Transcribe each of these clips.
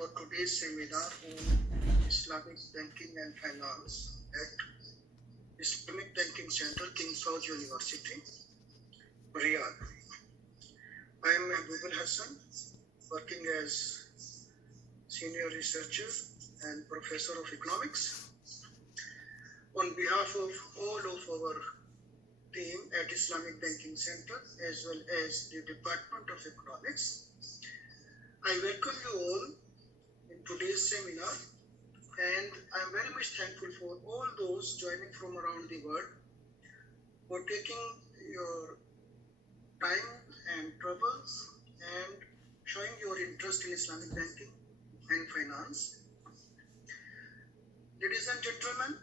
for today's seminar on Islamic banking and finance at Islamic Banking Center, King Saud University, Riyadh. I am Mahbub Hassan, working as senior researcher and professor of economics. On behalf of all of our team at Islamic Banking Center, as well as the Department of Economics, I welcome you all in today's seminar, and I am very much thankful for all those joining from around the world for taking your time and troubles and showing your interest in Islamic banking and finance. Ladies and gentlemen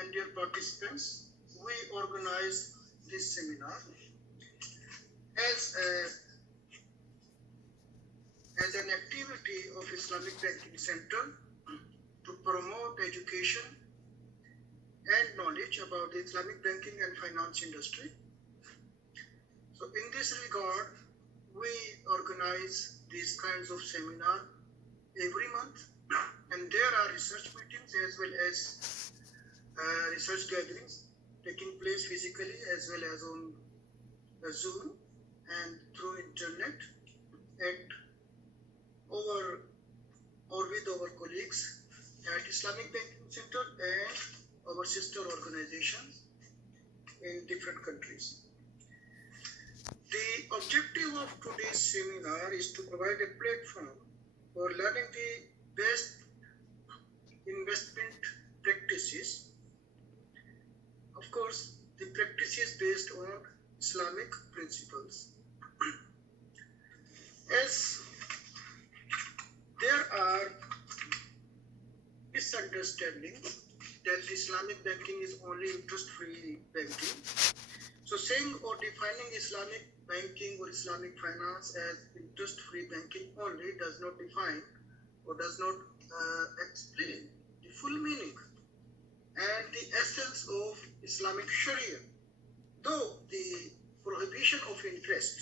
and dear participants, we organize this seminar as an activity of Islamic Banking Center to promote education and knowledge about the Islamic banking and finance industry. So in this regard, we organize these kinds of seminar every month, and there are research meetings as well as research gatherings taking place physically as well as on Zoom and through internet with our colleagues at Islamic Banking Center and our sister organizations in different countries. The objective of today's seminar is to provide a platform for learning the best investment practices. Of course, the practices based on Islamic principles. As there are misunderstandings that Islamic banking is only interest-free banking. So saying or defining Islamic banking or Islamic finance as interest-free banking only does not define or does not explain the full meaning and the essence of Islamic Shari'ah. Though the prohibition of interest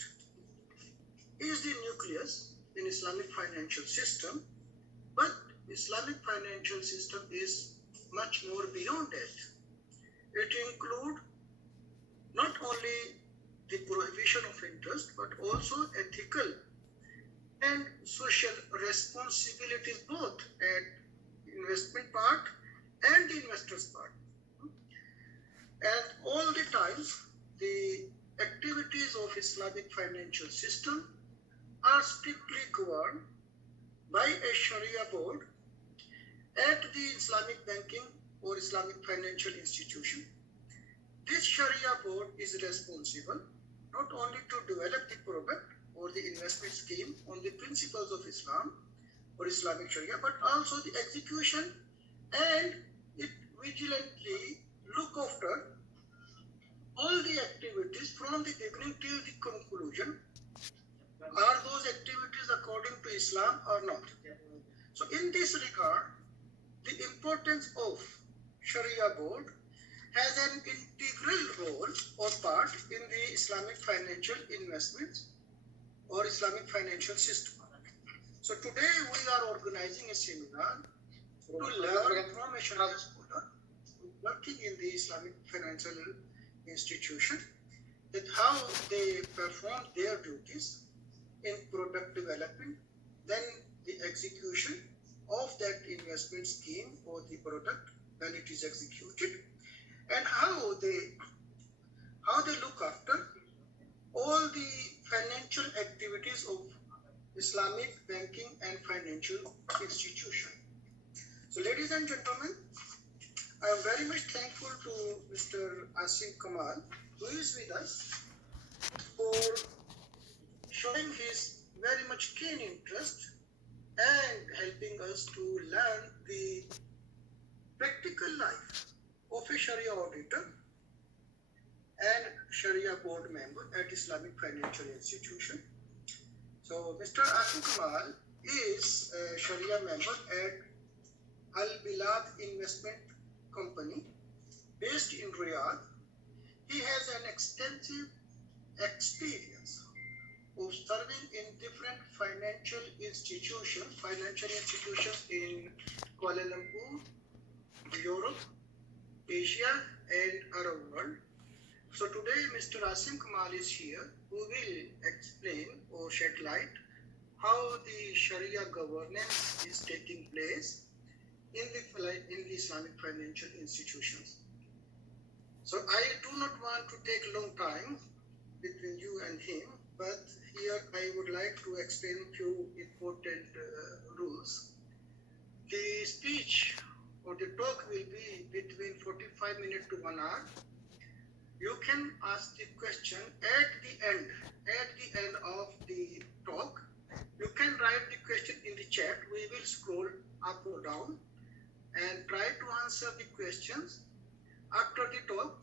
is the nucleus in Islamic financial system, but Islamic financial system is much more beyond that. It includes not only the prohibition of interest, but also ethical and social responsibilities, both at investment part and the investors part. And all the times, the activities of Islamic financial system are strictly governed by a Sharia board at the Islamic banking or Islamic financial institution. This Sharia board is responsible not only to develop the product or the investment scheme on the principles of Islam or Islamic Sharia, but also the execution, and it vigilantly look after all the activities from the beginning till the conclusion. Are those activities according to Islam or not? So in this regard, the importance of Sharia board has an integral role or part in the Islamic financial investments or Islamic financial system. So today we are organizing a seminar to learn from a Sharia scholar working in the Islamic financial institution that how they perform their duties in product development, then the execution of that investment scheme or the product when it is executed, and how they look after all the financial activities of Islamic banking and financial institution. So ladies and gentlemen, I am very much thankful to Mr. Asim Kamal, who is with us, for showing his very much keen interest and helping us to learn the practical life of a Sharia auditor and Sharia board member at Islamic financial institution. So Mr. Asim Kamal is a Sharia member at Albilad Investment Company based in Riyadh. He has an extensive experience of serving in different financial institutions in Kuala Lumpur, Europe, Asia, and around the world. So today, Mr. Asim Kamal is here, who will explain or shed light how the Shari'ah governance is taking place in the Islamic financial institutions. So I do not want to take a long time between you and him, but here I would like to explain a few important rules. The speech or the talk will be between 45 minutes to 1 hour. You can ask the question at the end of the talk. You can write the question in the chat. We will scroll up or down and try to answer the questions after the talk.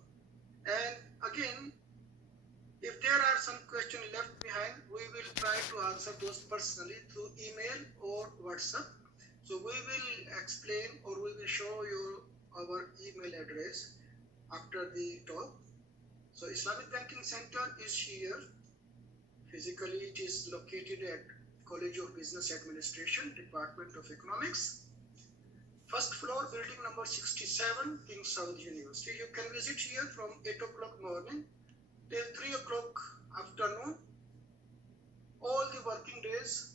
And again, if there are some questions left behind, we will try to answer those personally through email or WhatsApp. So we will explain or we will show you our email address after the talk. So Islamic Banking Center is here. Physically, it is located at College of Business Administration, Department of Economics. First floor, building number 67, King Saud University. You can visit here from 8 o'clock morning till 3 o'clock afternoon, all the working days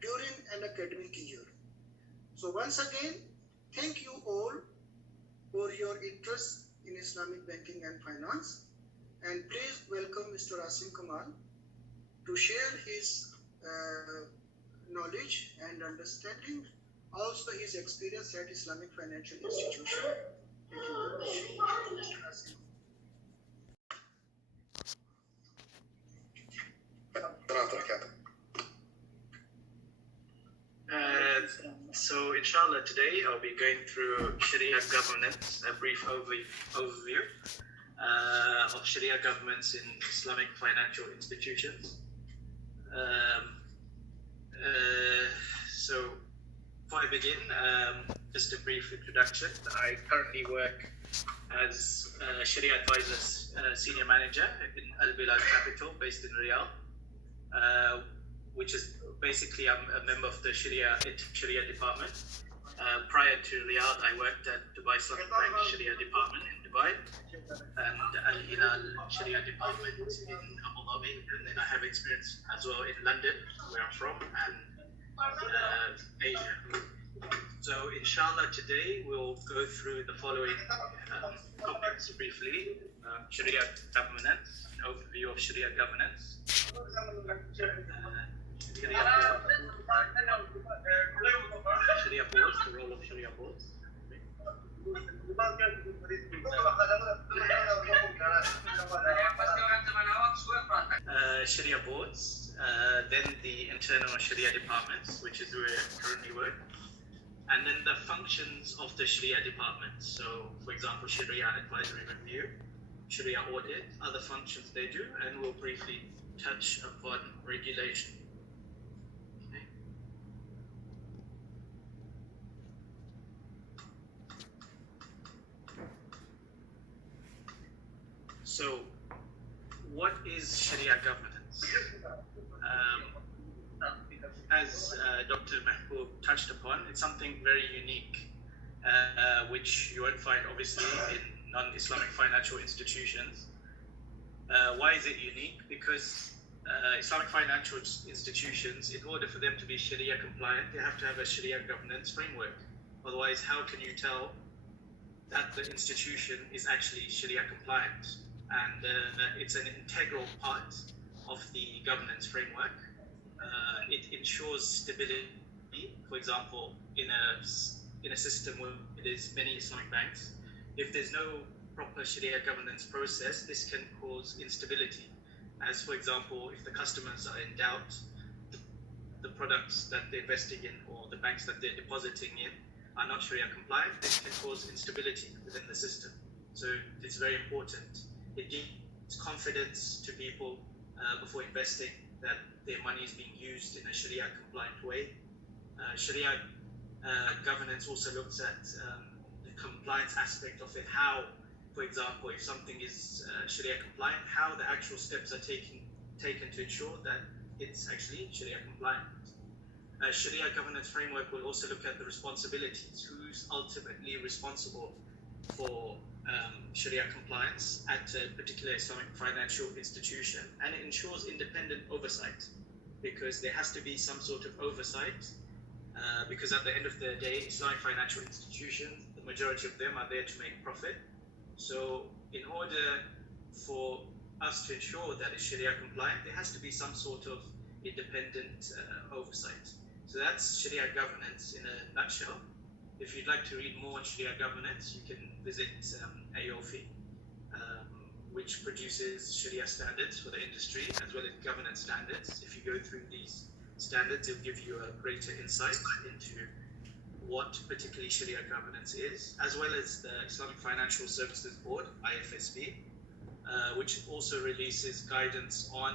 during an academic year. So once again, thank you all for your interest in Islamic banking and finance. And please welcome Mr. Asim Kamal to share his knowledge and understanding, also his experience at Islamic financial institution. Thank you very much, Mr. Asim. So inshallah today I'll be going through Shari'ah governance, a brief overview of Shari'ah governance in Islamic financial institutions. So before I begin, just a brief introduction. I currently work as Shari'ah Advisors Senior Manager in Albilad Capital based in Riyadh, which is basically I'm a member of the Shari'ah department. Prior to Riyadh, I worked at Dubai Islamic Bank Shari'ah department in Dubai and Albilad Shari'ah department in Abu Dhabi, and then I have experience as well in London, where I'm from, and Asia. So inshallah today we'll go through the following topics briefly: Shari'ah governance, an overview of Shari'ah governance, Shari'ah boards, the role of Shari'ah boards. Shari'ah boards, then the internal Shari'ah departments, which is where I currently work, and then the functions of the Shari'ah departments. So, for example, Shari'ah advisory review, Shari'ah audit, other functions they do, and we'll briefly touch upon regulation. Okay. So, what is Shari'ah governance? As Dr. Mahbub touched upon, it's something very unique, which you won't find obviously in non-Islamic financial institutions. Why is it unique? Because Islamic financial institutions, in order for them to be Sharia compliant, they have to have a Sharia governance framework. Otherwise, how can you tell that the institution is actually Sharia compliant? And it's an integral part of the governance framework. It ensures stability. For example, in a system where there's many Islamic banks, if there's no proper Sharia governance process, this can cause instability. As for example, if the customers are in doubt, the products that they're investing in or the banks that they're depositing in are not Sharia compliant, this can cause instability within the system. So it's very important. It gives confidence to people before investing that their money is being used in a Sharia compliant way. Sharia governance also looks at the compliance aspect of it, how, for example, if something is Sharia compliant, how the actual steps are taken taken to ensure that it's actually Sharia compliant. Sharia governance framework will also look at the responsibilities, who's ultimately responsible for Sharia compliance at a particular Islamic financial institution, and it ensures independent oversight, because there has to be some sort of oversight, because at the end of the day, Islamic financial institutions, the majority of them are there to make profit. So in order for us to ensure that it's Sharia compliant, there has to be some sort of independent oversight. So that's Sharia governance in a nutshell. If you'd like to read more on Sharia governance, you can visit AOFI, which produces Sharia standards for the industry as well as governance standards. If you go through these standards, it'll give you a greater insight into what particularly Sharia governance is, as well as the Islamic Financial Services Board, IFSB, which also releases guidance on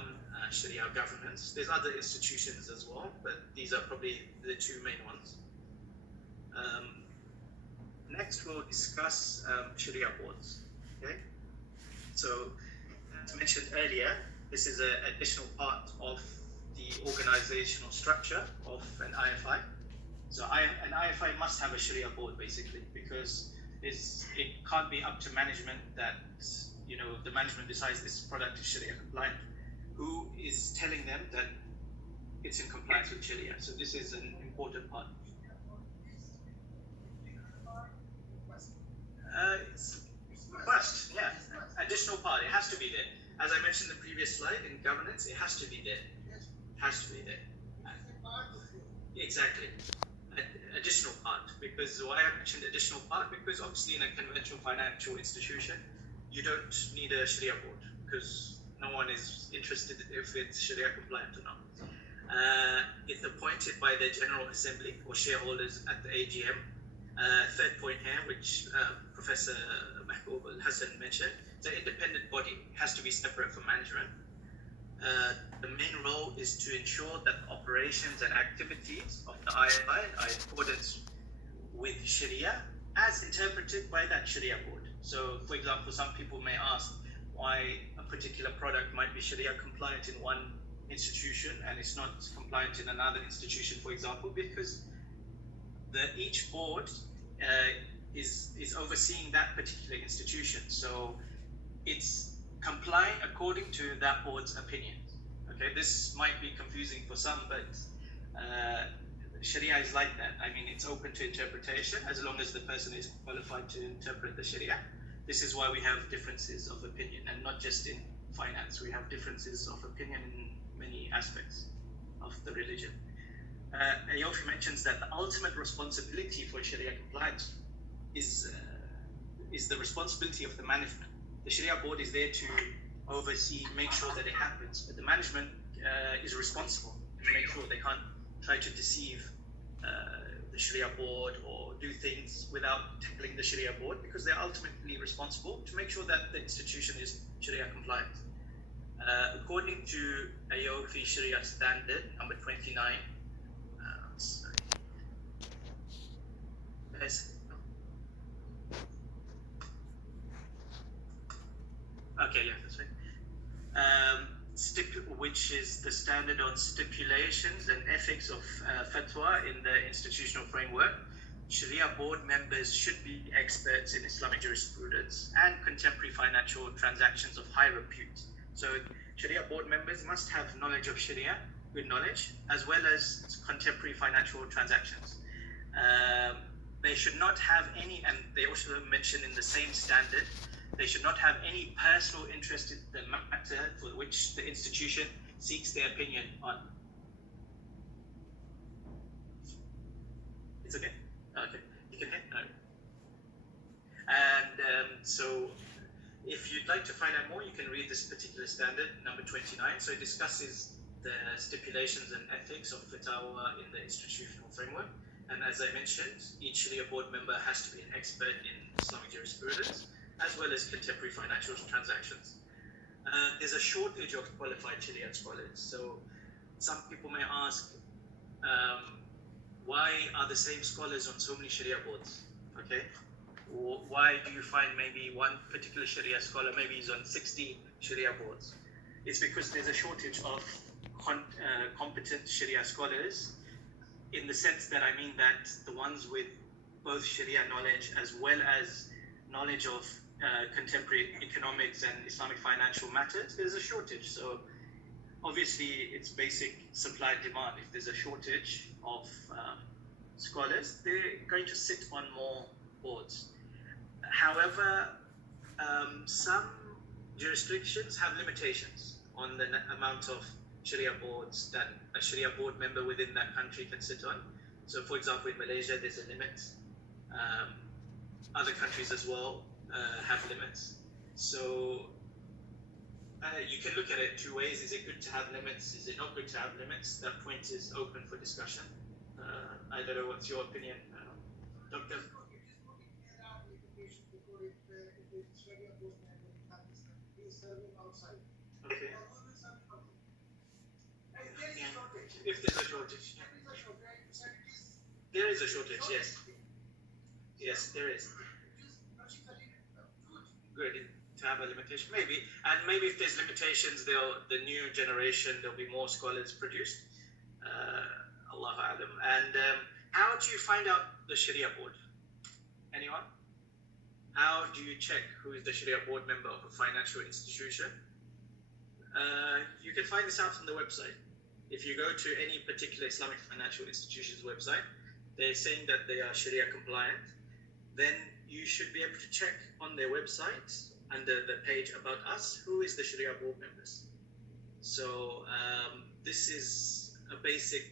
Sharia governance. There's other institutions as well, but these are probably the two main ones. Next, we'll discuss Sharia boards. Okay, so as mentioned earlier, this is an additional part of the organizational structure of an IFI. So an IFI must have a Sharia board, basically, because it can't be up to management that, you know, the management decides this product is Sharia compliant. Who is telling them that it's in compliance with Sharia? So this is an important part. It's must, yeah. Additional part, it has to be there. As I mentioned in the previous slide, in governance, it has to be there. Has to be there. Exactly. Additional part, because why I mentioned additional part, because obviously in a conventional financial institution, you don't need a Sharia board, because no one is interested if it's Sharia compliant or not. It's appointed by the General Assembly or shareholders at the AGM. Third point here, which Professor Mahbub Al-Hassan mentioned, it's an independent body. It has to be separate from management. The main role is to ensure that operations and activities of the IFI are in accordance with Sharia as interpreted by that Sharia board. So, for example, some people may ask why a particular product might be Sharia compliant in one institution and it's not compliant in another institution, for example, because each board is overseeing that particular institution. So it's complying according to that board's opinion. Okay, this might be confusing for some, but Sharia is like that. I mean, it's open to interpretation as long as the person is qualified to interpret the Sharia. This is why we have differences of opinion, and not just in finance. We have differences of opinion in many aspects of the religion. Ayofi mentions that the ultimate responsibility for Sharia compliance is the responsibility of the management. The Sharia board is there to oversee, make sure that it happens, but the management is responsible to make sure they can't try to deceive the Sharia board or do things without tackling the Sharia board, because they're ultimately responsible to make sure that the institution is Sharia compliant. According to Ayofi Sharia Standard number 29, okay, yeah, that's right. Which is the standard on stipulations and ethics of fatwa in the institutional framework. Sharia board members should be experts in Islamic jurisprudence and contemporary financial transactions of high repute. So Sharia board members must have knowledge of Sharia, good knowledge, as well as contemporary financial transactions. They should not have any, and they also mention in the same standard, they should not have any personal interest in the matter for which the institution seeks their opinion on. It's okay? Okay. You can hear? No. And so, if you'd like to find out more, you can read this particular standard, number 29. So it discusses the stipulations and ethics of fatwa in the institutional framework. And as I mentioned, each Sharia board member has to be an expert in Islamic jurisprudence, as well as contemporary financial transactions. There's a shortage of qualified Sharia scholars. So some people may ask, why are the same scholars on so many Sharia boards? Okay, why do you find maybe one particular Sharia scholar maybe is on 60 Sharia boards? it's because there's a shortage of competent Sharia scholars, in the sense that I mean that the ones with both Sharia knowledge as well as knowledge of contemporary economics and Islamic financial matters, there's a shortage. So obviously it's basic supply and demand. If there's a shortage of scholars, they're going to sit on more boards. However, some jurisdictions have limitations on the amount of Sharia boards that a Sharia board member within that country can sit on. So for example, in Malaysia, there's a limit. Other countries as well have limits. So you can look at it two ways. Is it good to have limits? Is it not good to have limits? That point is open for discussion. I don't know, what's your opinion, Doctor? Okay. If there's a shortage. There is a shortage, yes. Yes, there is. Good to have a limitation, maybe. And maybe if there's limitations, the new generation, there'll be more scholars produced. Allahu Alam. And how do you find out the Sharia board? Anyone? How do you check who is the Sharia board member of a financial institution? You can find this out on the website. If you go to any particular Islamic financial institution's website, they're saying that they are Sharia compliant, then you should be able to check on their website under the page about us, who is the Sharia board members. So this is a basic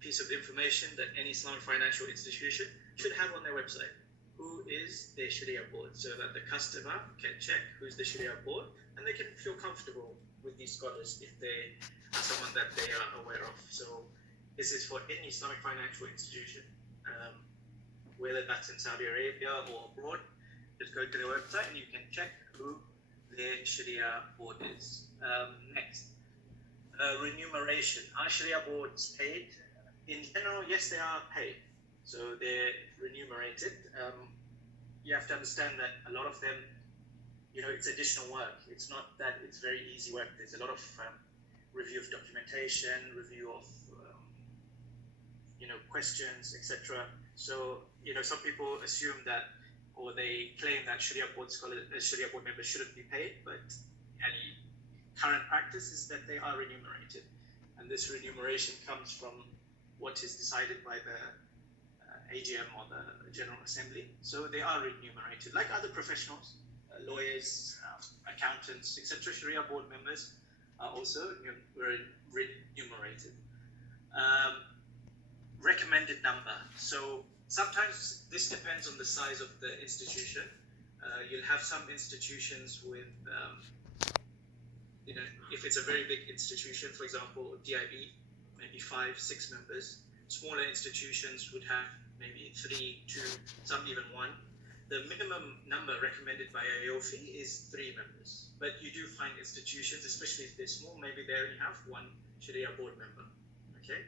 piece of information that any Islamic financial institution should have on their website. Who is their Sharia board, so that the customer can check who's the Sharia board and they can feel comfortable with these scholars if they are someone that they are aware of. So this is for any Islamic financial institution, whether that's in Saudi Arabia or abroad. Just go to the website and you can check who their Sharia board is. Next, remuneration. Are Sharia boards paid? In general, yes, they are paid. So they're remunerated. You have to understand that a lot of them, it's additional work. It's not that it's very easy work. There's a lot of review of documentation, review of questions, etc. So some people assume that, or they claim that Sharia board members shouldn't be paid, but any current practice is that they are remunerated, and this remuneration comes from what is decided by the AGM or the General Assembly. So they are remunerated like other professionals, lawyers, accountants, etc. Sharia board members are also remunerated. Recommended number. So sometimes this depends on the size of the institution. You'll have some institutions with, if it's a very big institution, for example, DIB, maybe 5-6 members. Smaller institutions would have maybe 3, 2, some even 1. The minimum number recommended by AOFI is 3 members. But you do find institutions, especially if they're small, maybe they only have 1 Sharia board member. Okay.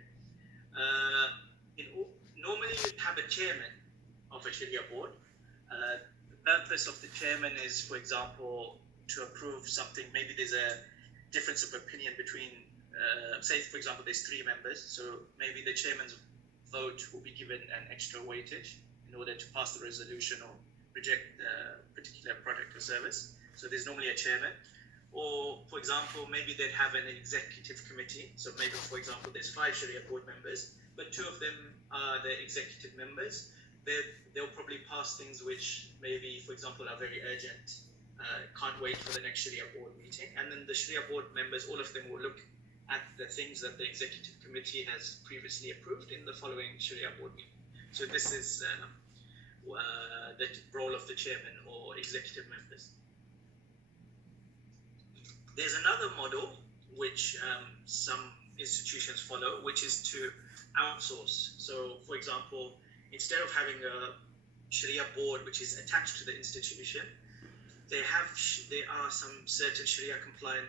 Normally you'd have a chairman of a Sharia board. The purpose of the chairman is, for example, to approve something. Maybe there's a difference of opinion between, say, for example, there's 3 members. So maybe the chairman's vote will be given an extra weightage in order to pass the resolution or reject the particular product or service. So there's normally a chairman. Or, for example, maybe they'd have an executive committee. So maybe, for example, there's 5 Sharia board members, but 2 of them are the executive members. They'll probably pass things which maybe, for example, are very urgent, can't wait for the next Sharia board meeting. And then the Sharia board members, all of them will look at the things that the executive committee has previously approved in the following Sharia board meeting. So this is the role of the chairman or executive members. There's another model which some institutions follow, which is to outsource. So, for example, instead of having a Sharia board which is attached to the institution, there are some certain Sharia compliant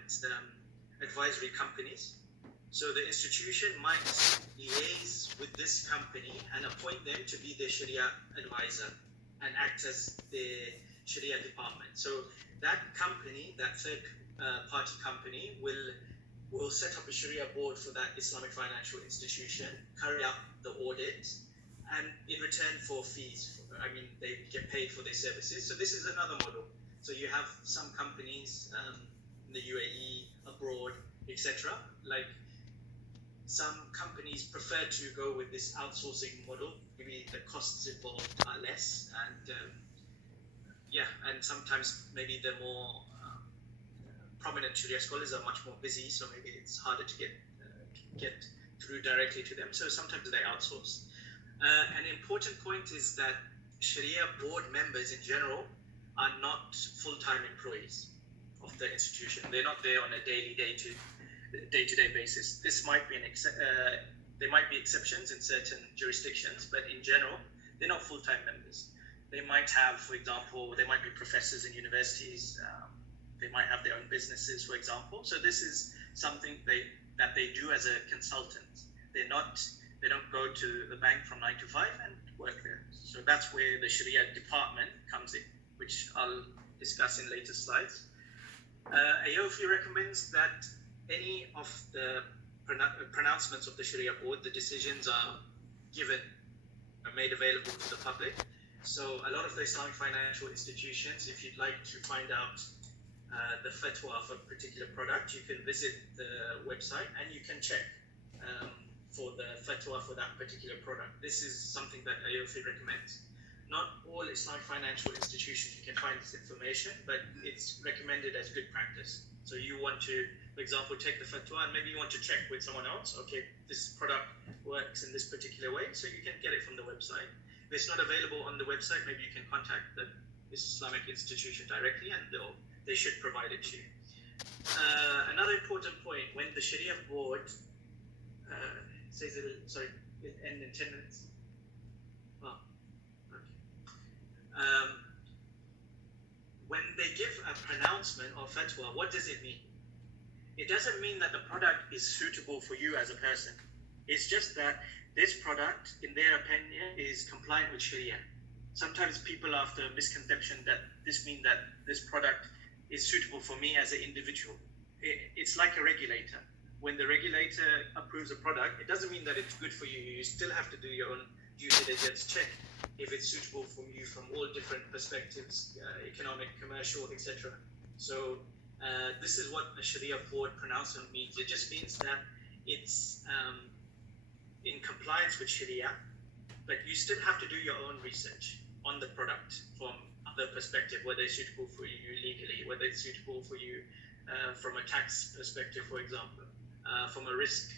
advisory companies. So the institution might liaise with this company and appoint them to be their Sharia advisor and act as the Sharia department. So that company, that third party company will set up a Sharia board for that Islamic financial institution, carry out the audit, and in return for fees, they get paid for their services. So this is another model. So you have some companies in the UAE, abroad, etc. Like some companies prefer to go with this outsourcing model. Maybe the costs involved are less, and and sometimes maybe the more prominent Sharia scholars are much more busy, so maybe it's harder to get through directly to them. So sometimes they outsource. An important point is that Sharia board members in general are not full-time employees of the institution. They're not there on a day-to-day basis. This might be there might be exceptions in certain jurisdictions, but in general, they're not full-time members. They might have, for example, they might be professors in universities. They might have their own businesses, for example. So this is something that they do as a consultant. They don't go to the bank from 9 to 5 and work there. So that's where the Sharia department comes in, which I'll discuss in later slides. AOFI recommends that any of the pronouncements of the Sharia board, the decisions are made available to the public. So a lot of the Islamic financial institutions, if you'd like to find out the fatwa of a particular product, you can visit the website and you can check for the fatwa for that particular product. This is something that AOFI recommends. Not all Islamic financial institutions you can find this information, but it's recommended as good practice. So you want to, for example, take the fatwa and maybe you want to check with someone else, okay, this product works in this particular way, so you can get it from the website. If it's not available on the website, maybe you can contact the Islamic institution directly and they should provide it to you. Another important point, when the Sharia board says it end in 10 minutes. Oh, okay. When they give a pronouncement or fatwa, what does it mean? It doesn't mean that the product is suitable for you as a person. It's just that this product, in their opinion, is compliant with Sharia. Sometimes people have the misconception that this means that this product is suitable for me as an individual. It's like a regulator. When the regulator approves a product, it doesn't mean that it's good for you. You still have to do your own due diligence check if it's suitable for you from all different perspectives, economic, commercial, etc. So this is what a Sharia board pronouncement means. It just means that it's in compliance with Sharia, but you still have to do your own research on the product from other perspective, whether it's suitable for you legally, whether it's suitable for you from a tax perspective, for example, from a risk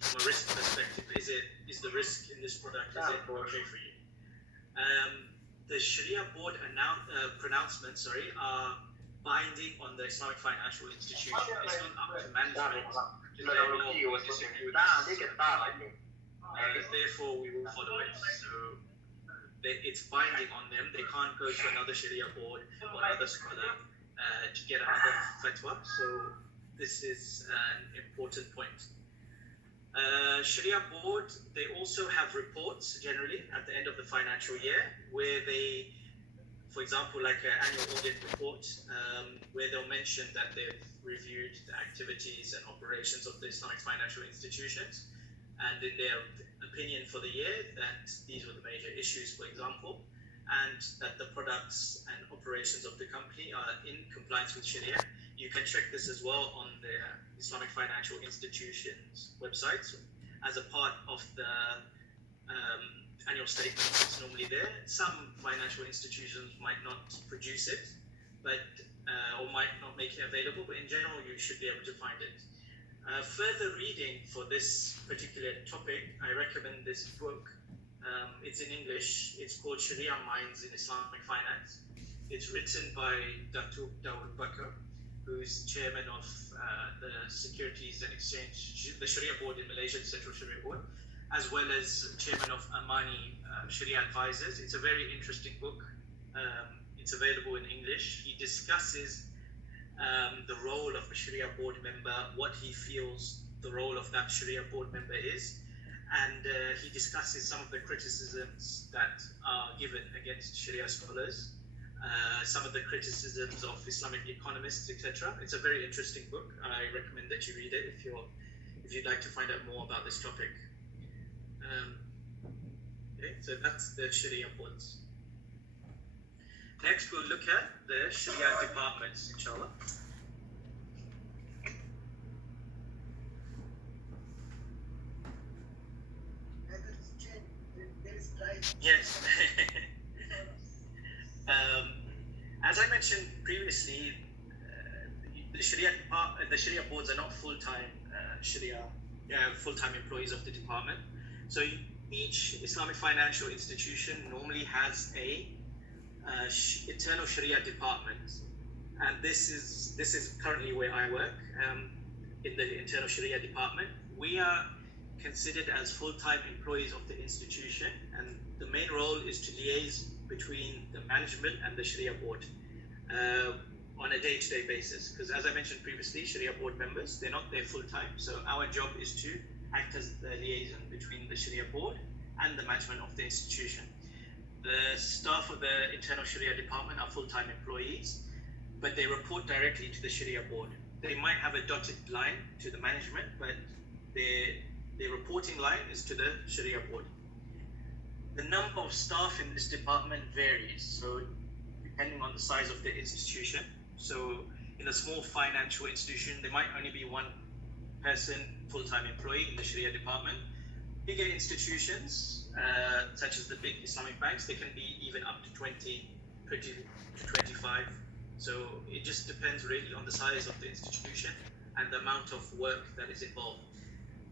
perspective, is the risk in this product, is it okay for you? The Sharia board pronouncements are binding on the Islamic financial institution. It's not up to management to disagree with this. Therefore, we will follow it. So it's binding on them. They can't go to another Sharia board or another scholar to get another fatwa. So this is an important point. Sharia board, they also have reports generally at the end of the financial year where they, for example, like an annual audit report, where they'll mention that they've reviewed the activities and operations of the Islamic financial institutions, and in their opinion for the year that these were the major issues, for example, and that the products and operations of the company are in compliance with Sharia. You can check this as well on the Islamic financial institutions websites as a part of the annual statement. It's normally there. Some financial institutions might not produce it, but or might not make it available, but in general you should be able to find it. Further reading for this particular topic, I recommend this book. It's in English. It's called Sharia Minds in Islamic Finance. It's written by Dr. Dawood Bakr, who is chairman of the Securities and Exchange, the Sharia Board in Malaysia, the Central Sharia Board, as well as chairman of Amani Sharia Advisors. It's a very interesting book. It's available in English. He discusses the role of a Sharia board member, what he feels the role of that Sharia board member is, and he discusses some of the criticisms that are given against Sharia scholars some of the criticisms of Islamic economists, etc. It's a very interesting book. I recommend that you read it if you'd like to find out more about this topic. Okay, so that's the Sharia boards. Next, we'll look at the Sharia departments, inshallah. Yes. As I mentioned previously, the Sharia boards are not full-time full-time employees of the department. So each Islamic financial institution normally has a internal Sharia department, and this is currently where I work, in the internal Sharia department. We are considered as full-time employees of the institution, and the main role is to liaise between the management and the Sharia board on a day-to-day basis. Because as I mentioned previously, Sharia board members, they're not there full-time, so our job is to act as the liaison between the Sharia board and the management of the institution. The staff of the internal Sharia department are full-time employees, but they report directly to the Sharia board. They might have a dotted line to the management, but their reporting line is to the Sharia board. The number of staff in this department varies, so depending on the size of the institution. So in a small financial institution, there might only be one person, full-time employee in the Sharia department. Bigger institutions, such as the big Islamic banks, they can be even up to 20 to 25. So it just depends really on the size of the institution and the amount of work that is involved.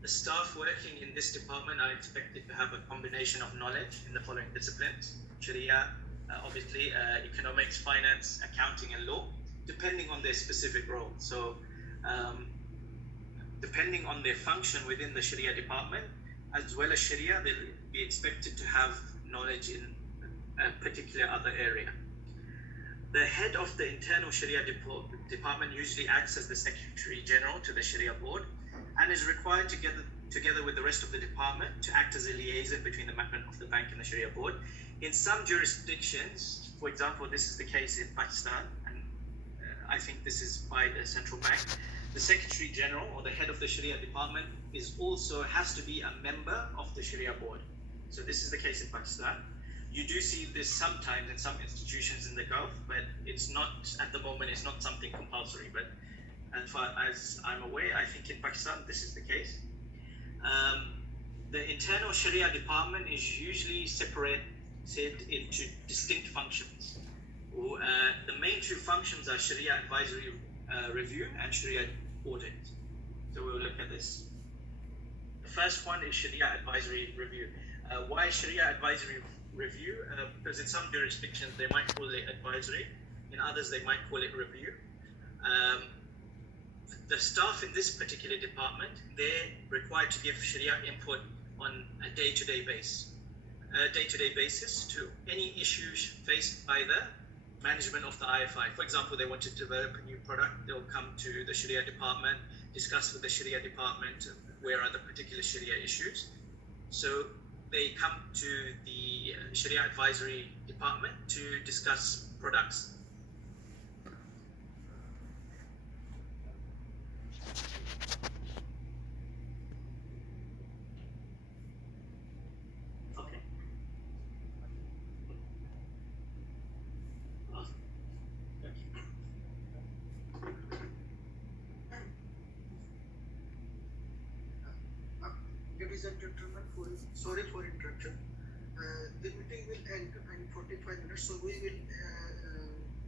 The staff working in this department are expected to have a combination of knowledge in the following disciplines: Sharia, obviously, economics, finance, accounting, and law, depending on their specific role. So depending on their function within the Sharia department, as well as Sharia, they'll be expected to have knowledge in a particular other area. The head of the internal Sharia department usually acts as the Secretary General to the Sharia board, and is required together with the rest of the department to act as a liaison between the management of the bank and the Sharia board. In some jurisdictions, for example, this is the case in Pakistan, and I think this is by the central bank, the Secretary General or the head of the Sharia department has to be a member of the Sharia board. So this is the case in Pakistan. You do see this sometimes in some institutions in the Gulf, but it's not, at the moment, it's not something compulsory. But as far as I'm aware, I think in Pakistan this is the case. The internal Sharia department is usually separated into distinct functions. The main two functions are Sharia advisory review and Sharia audit. So we'll look at this. The first one is Sharia advisory review. Why Sharia advisory review? Because in some jurisdictions they might call it advisory, in others they might call it review. The staff in this particular department, they're required to give Sharia input on a day-to-day basis to any issues faced by the management of the IFI. For example, they want to develop a new product, they'll come to the Sharia department, discuss with the Sharia department where are the particular Sharia issues. So they come to the Sharia advisory department to discuss products. Ladies and gentlemen, sorry for interruption. The meeting will end in 45 minutes, so we will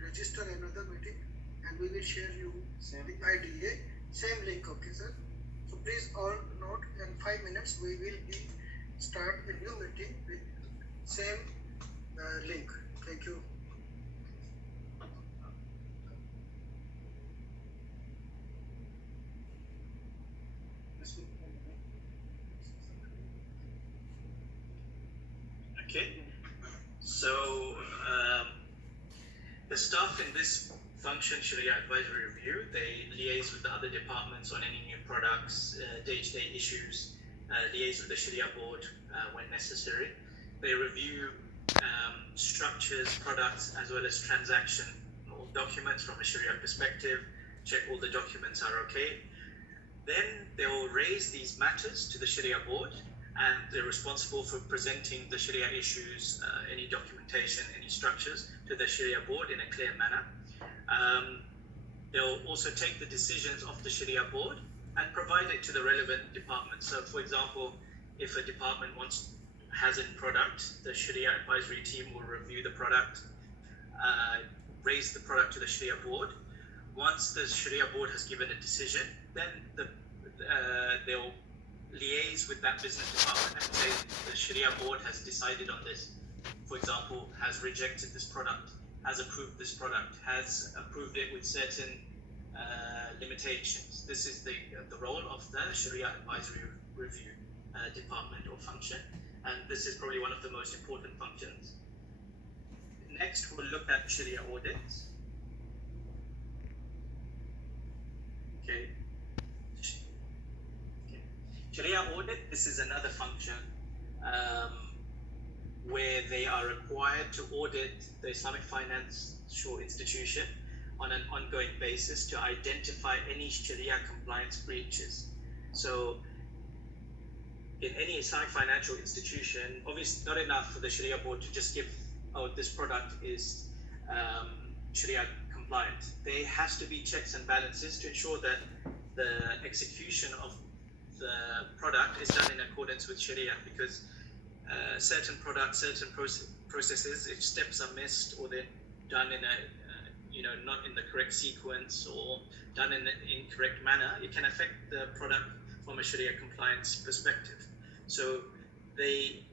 register another meeting and we will share you the IDA, same link, okay sir? So please all note, in 5 minutes we will start a new meeting with same link. Thank you. Okay, so the staff in this function, Sharia advisory review, they liaise with the other departments on any new products, day-to-day issues, liaise with the Sharia board when necessary. They review structures, products, as well as transaction documents from a Sharia perspective, check all the documents are okay. Then they will raise these matters to the Sharia board, and they're responsible for presenting the Sharia issues, any documentation, any structures to the Sharia board in a clear manner. They'll also take the decisions of the Sharia board and provide it to the relevant departments. So, for example, if a department has a product, the Sharia advisory team will review the product, raise the product to the Sharia board. Once the Sharia board has given a decision, then they'll liaise with that business department and say the Sharia board has decided on this. For example, has rejected this product, has approved this product, has approved it with certain limitations. This is the role of the Sharia advisory review department or function, and this is probably one of the most important functions. Next, we'll look at Sharia audits. Okay. Sharia audit, this is another function where they are required to audit the Islamic financial institution on an ongoing basis to identify any Sharia compliance breaches. So in any Islamic financial institution, obviously not enough for the Sharia board to just give, oh, this product is Sharia compliant. There has to be checks and balances to ensure that the execution of the product is done in accordance with Sharia, because certain products, certain processes, if steps are missed or they're done in a not in the correct sequence or done in an incorrect manner, it can affect the product from a Sharia compliance perspective. So they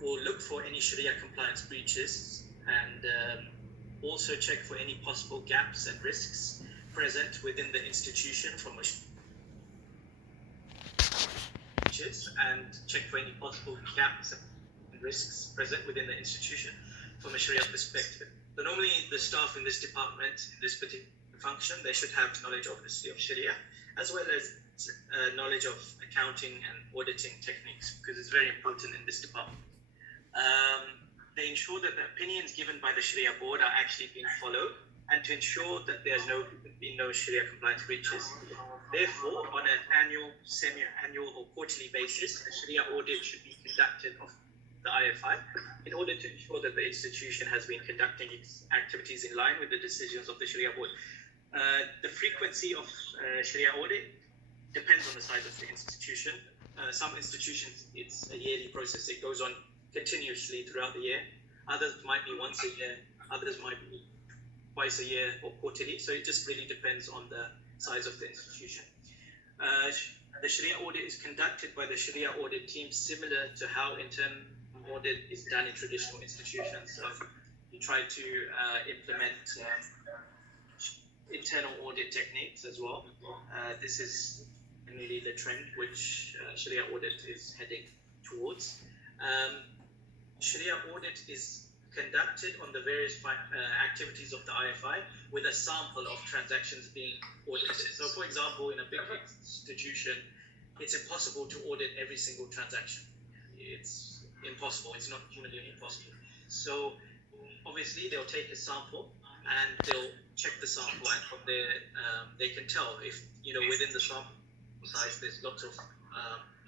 will look for any Sharia compliance breaches and also check for any possible gaps and risks present within the institution from a and check for any possible gaps and risks present within the institution from a Sharia perspective. So normally the staff in this department, in this particular function, they should have knowledge obviously of Sharia, as well as knowledge of accounting and auditing techniques, because it's very important in this department. They ensure that the opinions given by the Sharia board are actually being followed, and to ensure that there's been no Sharia compliance breaches. Therefore, on an annual, semi-annual or quarterly basis, a Sharia audit should be conducted of the IFI in order to ensure that the institution has been conducting its activities in line with the decisions of the Sharia board. The frequency of Sharia audit depends on the size of the institution. Some institutions, it's a yearly process. It goes on continuously throughout the year. Others might be once a year. Others might be twice a year or quarterly. So it just really depends on the size of the institution. The Sharia audit is conducted by the Sharia audit team, similar to how internal audit is done in traditional institutions. So you try to implement internal audit techniques as well. This is really the trend which Sharia audit is heading towards. Sharia audit is conducted on the various activities of the IFI with a sample of transactions being audited. So for example, in a big institution, it's impossible to audit every single transaction. It's impossible. It's not humanly impossible. So obviously they'll take a sample and they'll check the sample, and from there they can tell if within the sample size there's lots of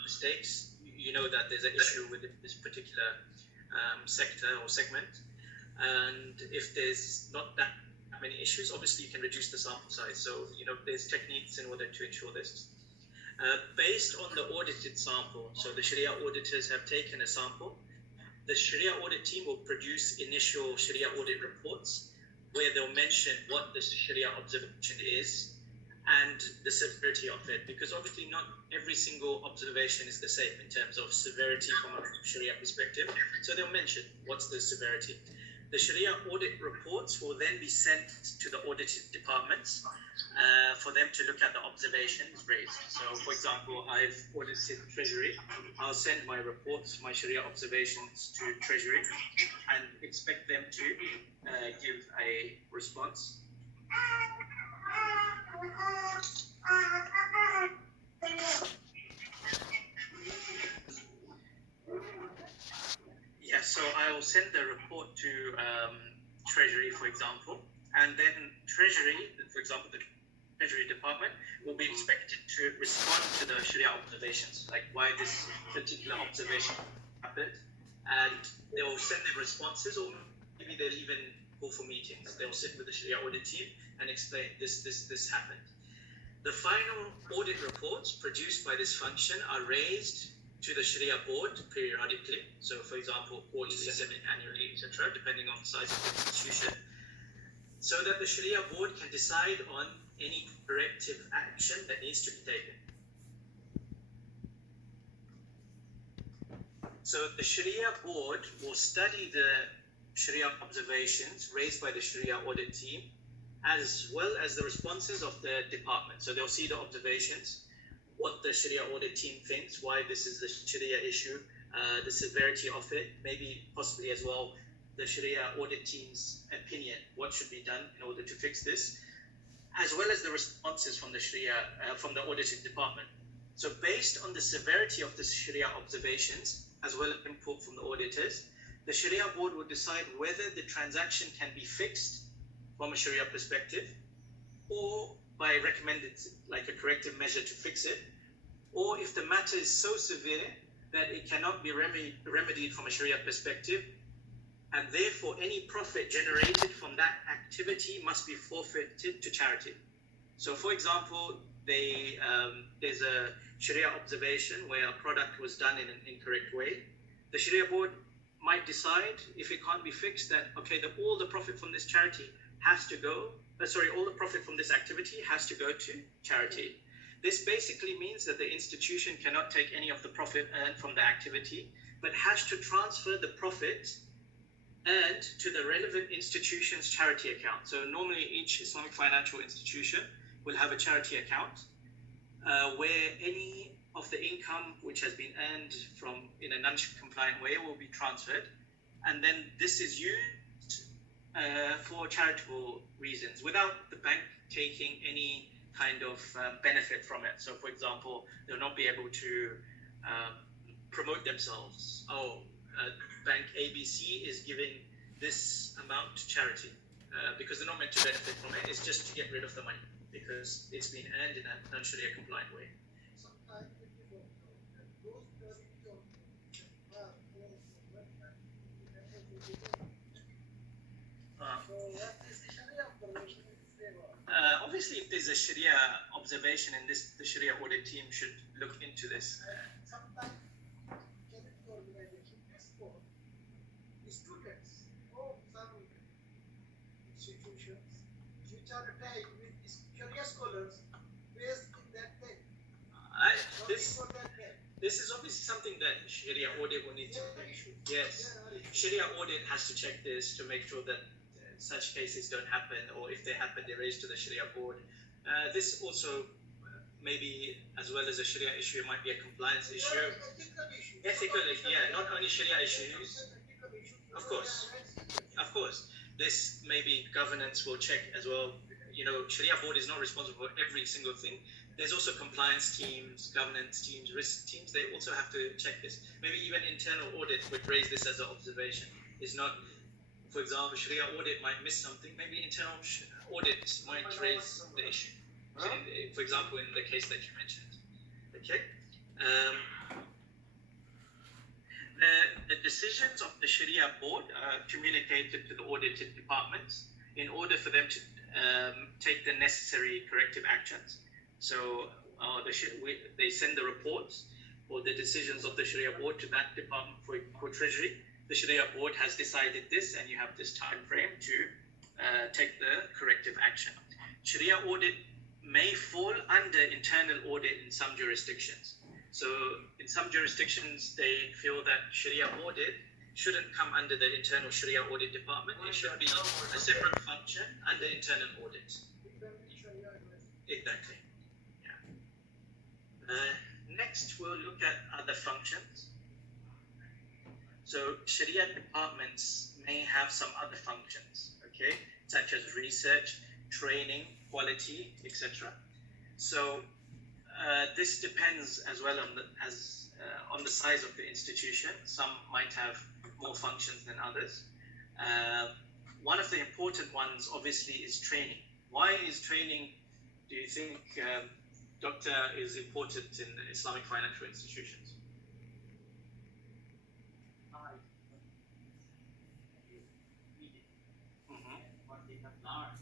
mistakes. You know that there's an issue with this particular sector or segment, and if there's not that many issues, obviously you can reduce the sample size. So there's techniques in order to ensure this. Based on the audited sample, so the Sharia auditors have taken a sample. The Sharia audit team will produce initial Sharia audit reports where they'll mention what the Sharia observation is and the severity of it, because obviously not every single observation is the same in terms of severity from a Sharia perspective. So they'll mention what's the severity. The Sharia audit reports will then be sent to the audited departments for them to look at the observations raised. So, for example, I've audited Treasury. I'll send my reports, my Sharia observations to Treasury and expect them to give a response. Yes, So I'll send the report to Treasury, for example, and then Treasury, for example, the Treasury Department will be expected to respond to the Sharia observations, like why this particular observation happened, and they'll send their responses, or maybe they'll even call for meetings. They'll sit with the Sharia audit team and explain this happened. The final audit reports produced by this function are raised to the Sharia board periodically. So, for example, quarterly, semi-annually, etc., depending on the size of the institution, so that the Sharia board can decide on any corrective action that needs to be taken. So the Sharia board will study the Sharia observations raised by the Sharia audit team, as well as the responses of the department. So they'll see the observations, what the Sharia audit team thinks, why this is the Sharia issue, the severity of it, maybe possibly as well the Sharia audit team's opinion, what should be done in order to fix this, as well as the responses from the Sharia, from the auditing department. So based on the severity of the Sharia observations, as well as input from the auditors, the Sharia board will decide whether the transaction can be fixed from a Sharia perspective, or by recommended like a corrective measure to fix it, or if the matter is so severe that it cannot be remedied from a Sharia perspective, and therefore any profit generated from that activity must be forfeited to charity. So for example, there's a Sharia observation where a product was done in an incorrect way. The Sharia board might decide, if it can't be fixed, that okay, all the profit from this charity has to go, all the profit from this activity has to go to charity. This basically means that the institution cannot take any of the profit earned from the activity, but has to transfer the profit earned to the relevant institution's charity account. So normally each Islamic financial institution will have a charity account where any of the income which has been earned from in a non-compliant way will be transferred, and then this is used for charitable reasons without the bank taking any kind of benefit from it. So for example, they'll not be able to promote themselves. Bank ABC is giving this amount to charity because they're not meant to benefit from it. It's just to get rid of the money because it's been earned in a non-Sharia compliant way. Obviously, if there's a Sharia observation in this, the Sharia audit team should look into this. Sometimes charity organization export students or some institutions which are tied with Sharia scholars based in that thing. This is obviously something that Sharia audit will need to do. Yes, Sharia audit has to check this to make sure that such cases don't happen, or if they happen, they're raised to the Sharia board. This also, maybe as well as a Sharia issue, it might be a compliance issue. Ethical issue, yeah, not only Sharia issues. Of course. This maybe governance will check as well. You know, Sharia board is not responsible for every single thing. There's also compliance teams, governance teams, risk teams. They also have to check this. Maybe even internal audit would raise this as an observation. It's not, for example, Sharia audit might miss something. Maybe internal audit might raise the issue. For example, in the case that you mentioned. Okay. The decisions of the Sharia board are communicated to the audited departments in order for them to take the necessary corrective actions. So they send the reports or the decisions of the Sharia board to that department for Treasury. The Sharia board has decided this, and you have this time frame to take the corrective action. Sharia audit may fall under internal audit in some jurisdictions. So in some jurisdictions, they feel that Sharia audit shouldn't come under the internal Sharia audit department. It should be a separate function under internal audit. Exactly. Yeah. Next, we'll look at other functions. So Sharia departments may have some other functions, okay, such as research, training, quality, etc. So this depends as well on the size of the institution. Some might have more functions than others. One of the important ones, obviously, is training. Why is training, do you think, Doctor, is important in Islamic financial institutions? What they have learned,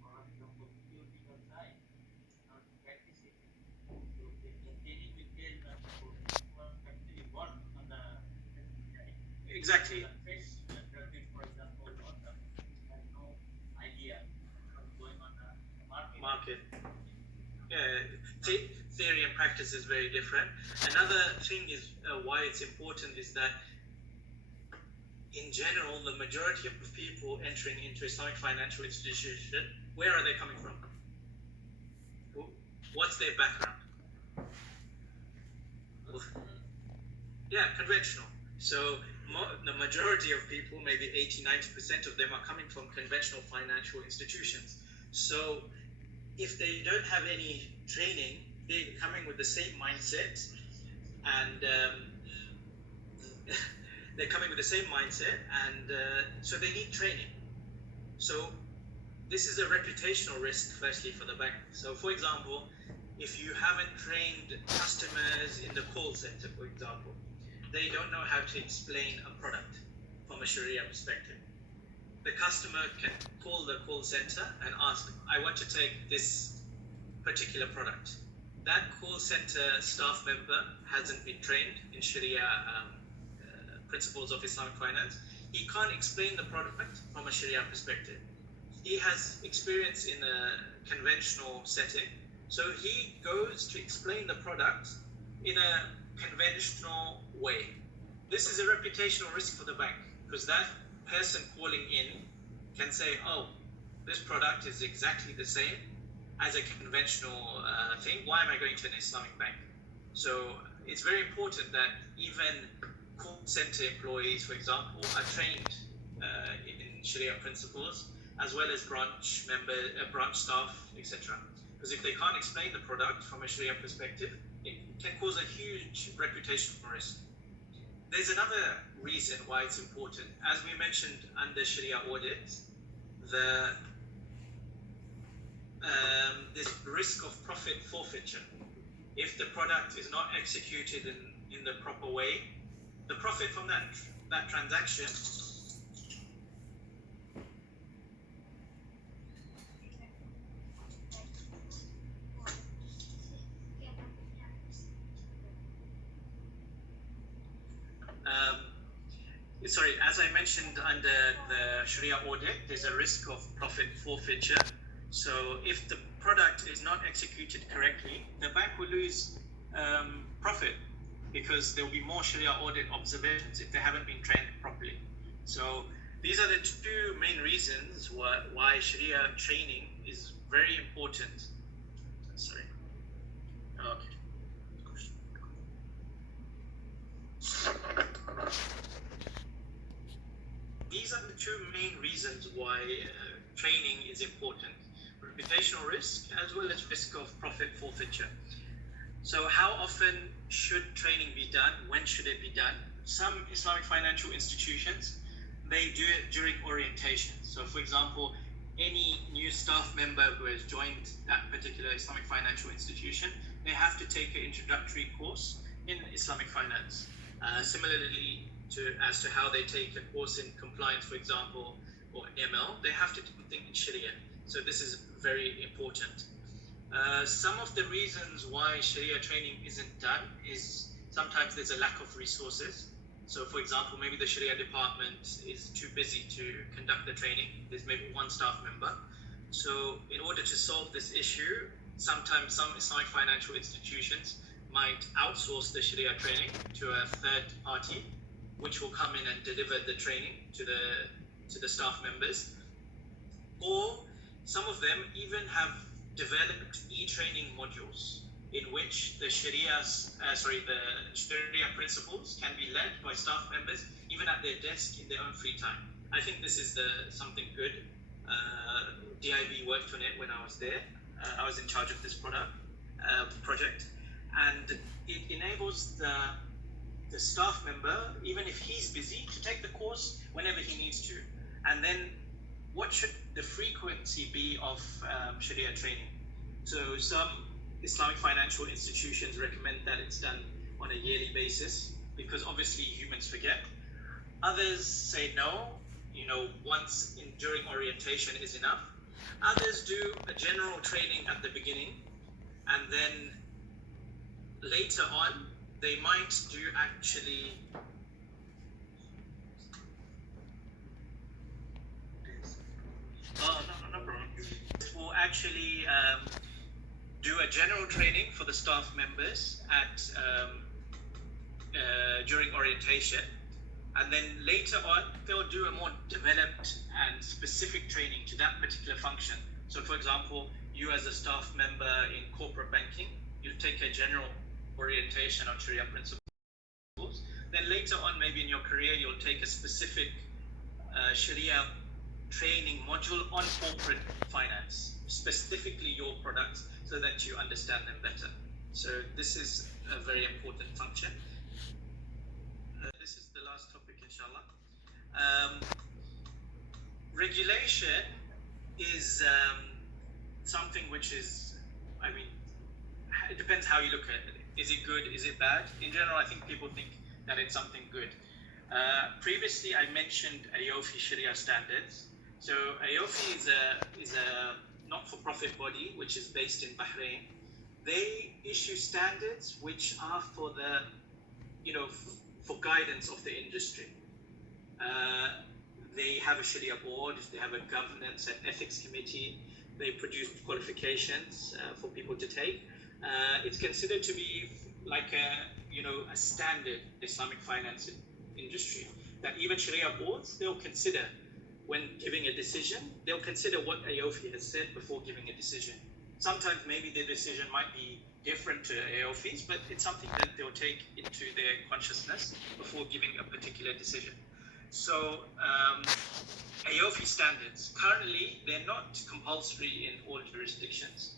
for example, theoretical side, not practice it. So the training will tell that what actually work on the Exactly. fresh graduate, for example, or the has no idea what's going on the market. Yeah, theory and practice is very different. Another thing is why it's important is that in general, the majority of people entering into Islamic financial institution, where are they coming from? What's their background? Yeah, conventional. So the majority of people, maybe 80-90% of them, are coming from conventional financial institutions. So if they don't have any training, they're coming with the same mindset, and so they need training. So this is a reputational risk, firstly, for the bank. So, for example, if you haven't trained customers in the call center, for example, they don't know how to explain a product from a Sharia perspective. The customer can call the call center and ask, I want to take this particular product. That call center staff member hasn't been trained in Sharia principles of Islamic finance. He can't explain the product from a Sharia perspective. He has experience in a conventional setting, so he goes to explain the product in a conventional way. This is a reputational risk for the bank, because that person calling in can say, oh, this product is exactly the same as a conventional thing. Why am I going to an Islamic bank? So it's very important that even call center employees, for example, are trained in Sharia principles, as well as branch staff, etc. Because if they can't explain the product from a Sharia perspective, it can cause a huge reputational risk. There's another reason why it's important. As we mentioned under Sharia audit, this risk of profit forfeiture. If the product is not executed in the proper way, the profit from that transaction as I mentioned under the Sharia audit, there's a risk of profit forfeiture. So if the product is not executed correctly, the bank will lose profit, because there will be more Sharia audit observations if they haven't been trained properly. So these are the two main reasons why Sharia training is very important. Sorry. Okay. These are the two main reasons why training is important. Reputational risk, as well as risk of profit forfeiture. So how often should training be done? When should it be done? Some Islamic financial institutions, they do it during orientation. So for example, any new staff member who has joined that particular Islamic financial institution, they have to take an introductory course in Islamic finance. Similarly as to how they take a course in compliance, for example, or ML, they have to do something in Sharia. So this is very important. Some of the reasons why Sharia training isn't done is sometimes there's a lack of resources. So for example, maybe the Sharia department is too busy to conduct the training. There's maybe one staff member. So in order to solve this issue, sometimes some Islamic financial institutions might outsource the Sharia training to a third party, which will come in and deliver the training to the staff members. Or some of them even have developed e-training modules in which the Sharia principles can be led by staff members even at their desk in their own free time. I think this is something good. DIB worked on it when I was there. I was in charge of this project, and it enables the the staff member, even if he's busy, to take the course whenever he needs to. And then what should the frequency be of Sharia training? So some Islamic financial institutions recommend that it's done on a yearly basis because obviously humans forget. Others say no, once during orientation is enough. Others do a general training at the beginning, and then later on they might do actually no problem. Will actually do a general training for the staff members at during orientation, and then later on they'll do a more developed and specific training to that particular function. So for example, you as a staff member in corporate banking, you take a general orientation on Sharia principles. Then later on, maybe in your career, you'll take a specific Sharia training module on corporate finance, specifically your products, so that you understand them better. So this is a very important function. This is the last topic, inshallah. Regulation is something which is, it depends how you look at it. Is it good? Is it bad? In general, I think people think that it's something good. Previously, I mentioned AOFI Sharia standards. So AOFI is a not-for-profit body which is based in Bahrain. They issue standards which are for the, for guidance of the industry. They have a Sharia board, they have a governance and ethics committee, they produce qualifications for people to take. It's considered to be like a standard Islamic finance industry that even Sharia boards, they'll consider when giving a decision, they'll consider what AOFI has said before giving a decision. Sometimes maybe the decision might be different to AOFI's, but it's something that they'll take into their consciousness before giving a particular decision. So AOFI standards, currently they're not compulsory in all jurisdictions,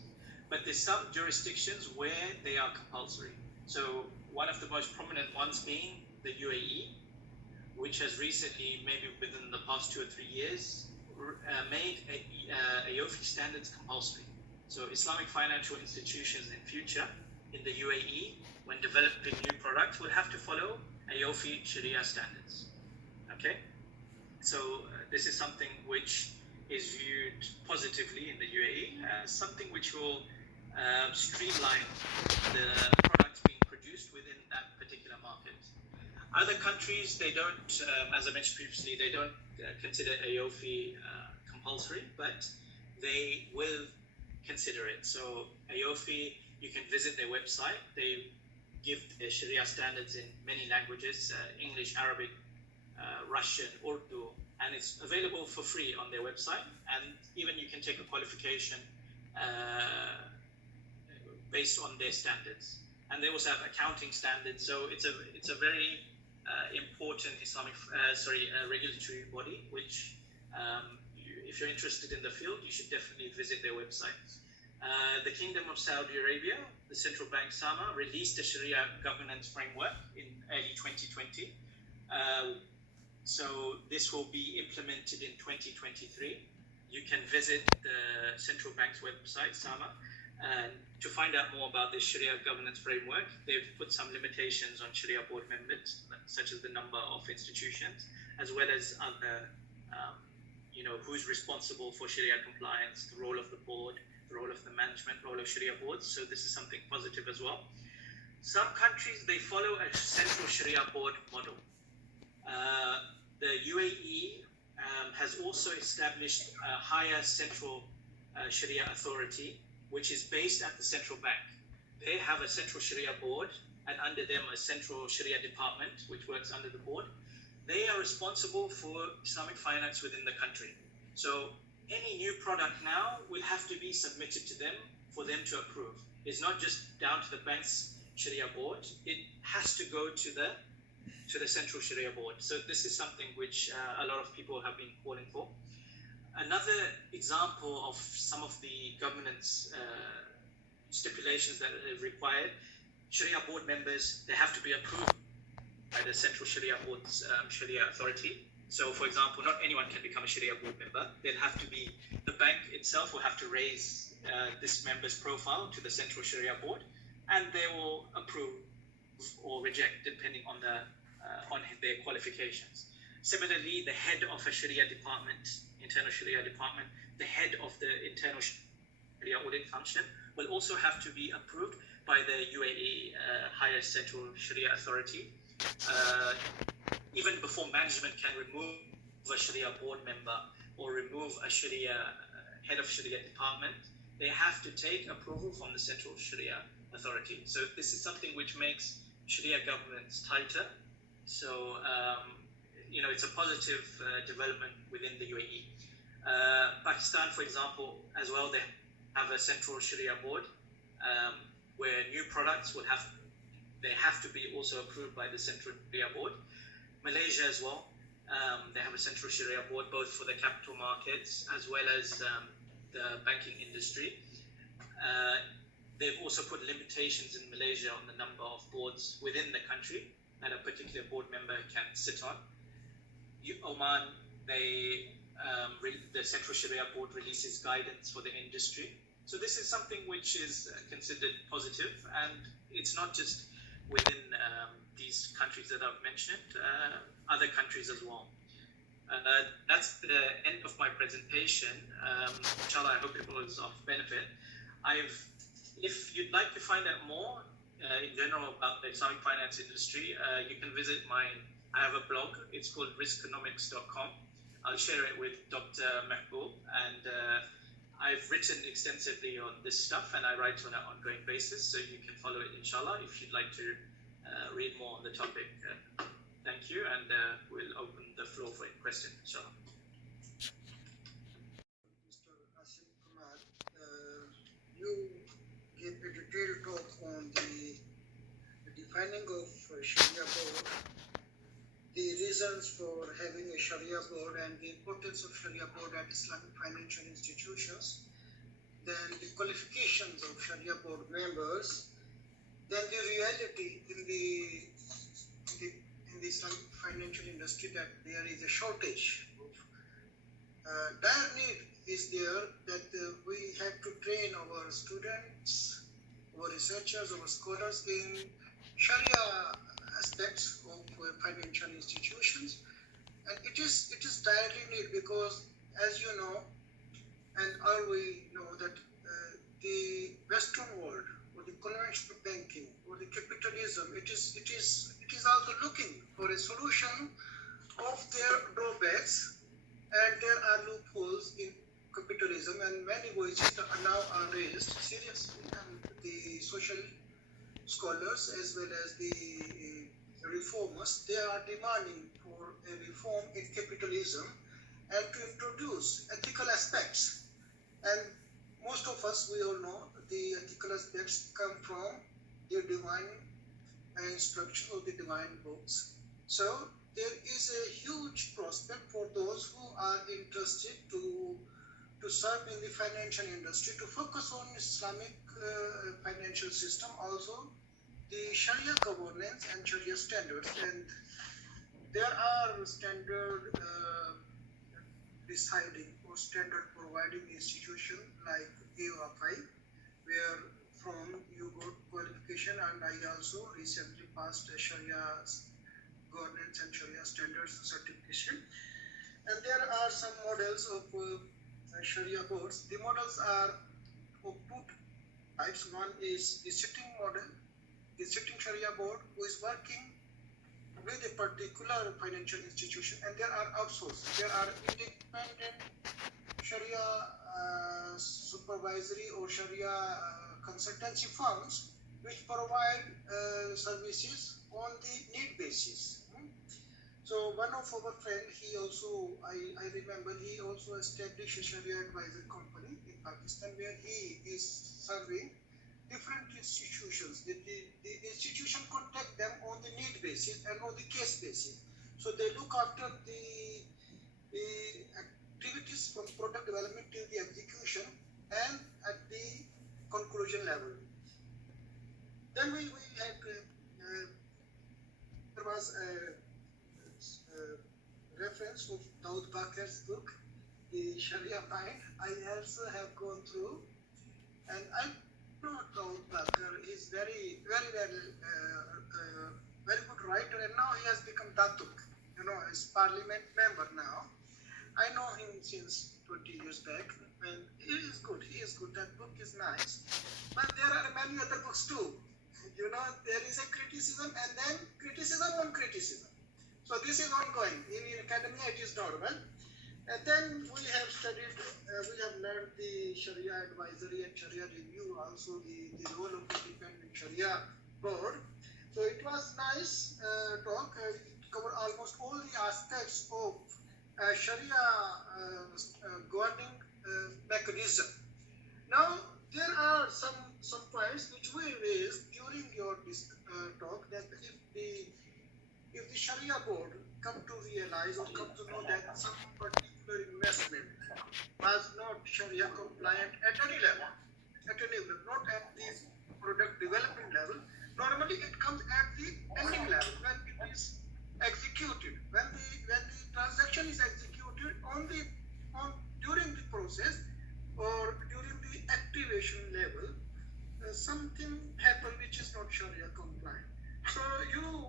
but there's some jurisdictions where they are compulsory. So one of the most prominent ones being the UAE, which has recently, maybe within the past 2 or 3 years, made AOFI standards compulsory. So Islamic financial institutions in future in the UAE, when developing new products, will have to follow AOFI Sharia standards. Okay, so this is something which is viewed positively in the UAE as something which will streamline the products being produced within that particular market. Other countries, they don't, as I mentioned previously, they don't consider AOFI compulsory, but they will consider it. So AOFI, you can visit their website. They give their Sharia standards in many languages, English, Arabic, Russian, Urdu, and it's available for free on their website. And even you can take a qualification based on their standards. And they also have accounting standards. So it's a very important Islamic, regulatory body, which if you're interested in the field, you should definitely visit their website. The Kingdom of Saudi Arabia, the central bank SAMA, released a Sharia governance framework in early 2020. So this will be implemented in 2023. You can visit the central bank's website, SAMA, to find out more about this Sharia governance framework. They've put some limitations on Sharia board members, such as the number of institutions, as well as other, who's responsible for Sharia compliance, the role of the board, the role of the management, role of Sharia boards. So this is something positive as well. Some countries, they follow a central Sharia board model. The UAE has also established a higher central Sharia authority, which is based at the central bank. They have a central Sharia board, and under them a central Sharia department, which works under the board. They are responsible for Islamic finance within the country. So any new product now will have to be submitted to them for them to approve. It's not just down to the bank's Sharia board. It has to go to the central Sharia board. So this is something which a lot of people have been calling for. Another example of some of the governance stipulations that are required, Sharia board members, they have to be approved by the Central Sharia Board's Sharia authority. So, for example, not anyone can become a Sharia board member. They'll have to be, the bank itself will have to raise this member's profile to the Central Sharia Board, and they will approve or reject depending on their qualifications. Similarly, the head of a Sharia department, internal Sharia department, the head of the internal Sharia audit function will also have to be approved by the UAE Higher Central Sharia Authority. Even before management can remove a Sharia board member or remove a Sharia head of Sharia department, they have to take approval from the Central Sharia Authority. So this is something which makes Sharia governance tighter. So it's a positive development within the UAE. Pakistan, for example, as well, they have a Central Sharia Board where new products they have to be also approved by the Central Sharia Board. Malaysia as well, they have a Central Sharia Board both for the capital markets as well as the banking industry. They've also put limitations in Malaysia on the number of boards within the country that a particular board member can sit on. Oman, the Central Sharia Board releases guidance for the industry. So this is something which is considered positive, and it's not just within these countries that I've mentioned, other countries as well. That's the end of my presentation. Inshallah, I hope it was of benefit. If you'd like to find out more in general about the Islamic finance industry, you can visit I have a blog. It's called riskonomics.com. I'll share it with Dr. Mahbub, and I've written extensively on this stuff, and I write on an ongoing basis, so you can follow it, inshallah, if you'd like to read more on the topic. Thank you, and we'll open the floor for questions, inshallah. Mr. Asim Kamal, you gave a detailed talk on the defining of Sharia board, the reasons for having a Sharia board and the importance of Sharia board at Islamic financial institutions, then the qualifications of Sharia board members, then the reality in the Islamic financial industry that there is a shortage of dire need is there that we have to train our students, our researchers, our scholars in Sharia aspects of financial institutions, and it is direly need because, as you know, and all we know that the Western world or the conventional banking or the capitalism, it is also looking for a solution of their drawbacks, and there are loopholes in capitalism, and many voices are raised seriously, and the social scholars as well as the reformers, they are demanding for a reform in capitalism and to introduce ethical aspects. And most of us, we all know the ethical aspects come from the divine instruction of the divine books. So there is a huge prospect for those who are interested to serve in the financial industry, to focus on Islamic financial system, also the Sharia governance and Sharia standards. And there are standard deciding or standard providing institution like AOFI, where from you got qualification, and I also recently passed a Sharia governance and Sharia standards certification. And there are some models of Sharia boards. The models are of two types. One is the sitting model, the sitting Sharia board who is working with a particular financial institution, and there are outsourced. There are independent Sharia supervisory or Sharia consultancy firms which provide services on the need basis. So one of our friend, he also, I remember, he also established a Sharia advisor company in Pakistan where he is serving different institutions. The institution contact them on the need basis and on the case basis. So they look after the activities from product development till the execution and at the conclusion level. Then we had there was a Saud Bakar's book, the Sharia Mind. I also have gone through, and I know Saud Bakar is very good writer, and now he has become Datuk. He's parliament member now. I know him since 20 years back, and he is good. That book is nice. But there are many other books too. There is a criticism and then criticism on criticism. So this is ongoing. In academia, it is normal. And then we have studied, we have learned the Sharia advisory and Sharia review, also the role of the independent Sharia board. So it was nice talk. It covered almost all the aspects of Sharia governing mechanism. Now, there are some points which we raised during your talk, that if the Sharia board come to realize or come to know that some particular investment was not Sharia compliant at any level, not at the product development level. Normally, it comes at the ending level when it is executed. When the transaction is executed during the process or during the activation level, something happened which is not Sharia compliant. So you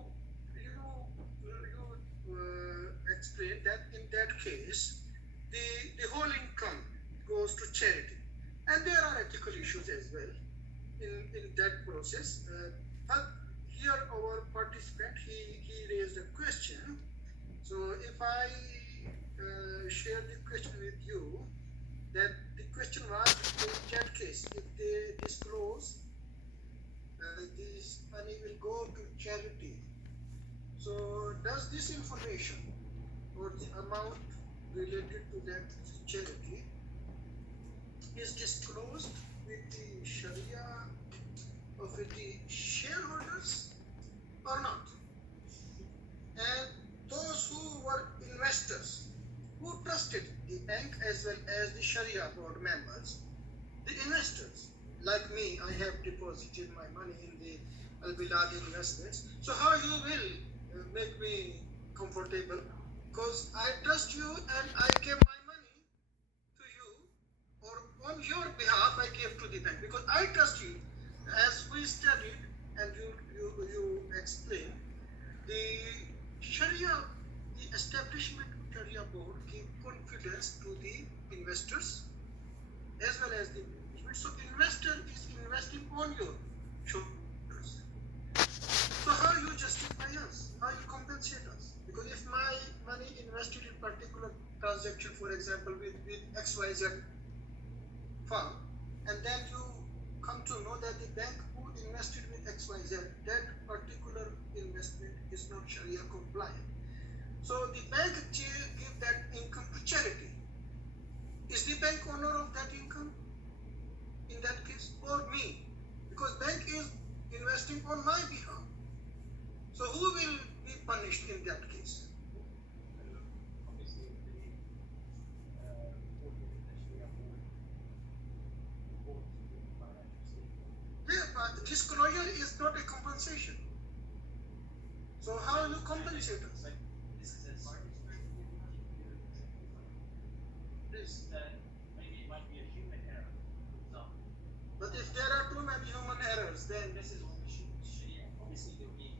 explained that in that case, the whole income goes to charity, and there are ethical issues as well in that process. But here our participant he raised a question. So if I share the question with you, that the question was, in that case, if they disclose this money will go to charity, so does this information or the amount related to that charity is disclosed with the Sharia or with the shareholders or not? And those who were investors, who trusted the bank as well as the Sharia board members, the investors, like me, I have deposited my money in the Albilad investments. So how you will make me comfortable? Because I trust you and I gave my money to you, or on your behalf I gave to the bank, because I trust you. As we studied and you explained, the Sharia, the establishment of Sharia board give confidence to the investors as well as the management. So investor is investing on your shoulders. So how you justify us? How you compensate us? Because if my money invested in particular transaction, for example, with XYZ firm, and then you come to know that the bank who invested with XYZ, that particular investment is not Sharia compliant. So the bank give that income to charity. Is the bank owner of that income in that case, or me? Because bank is investing on my behalf. So who will be punished in that case? Obviously, the Sharia board reports to the financial statement. Yeah, but disclosure is not a compensation. So how you compensate us? But this is a this maybe it might be a human error, for example. But if there are too many human errors, then This is what we should Sharia. Obviously, there's been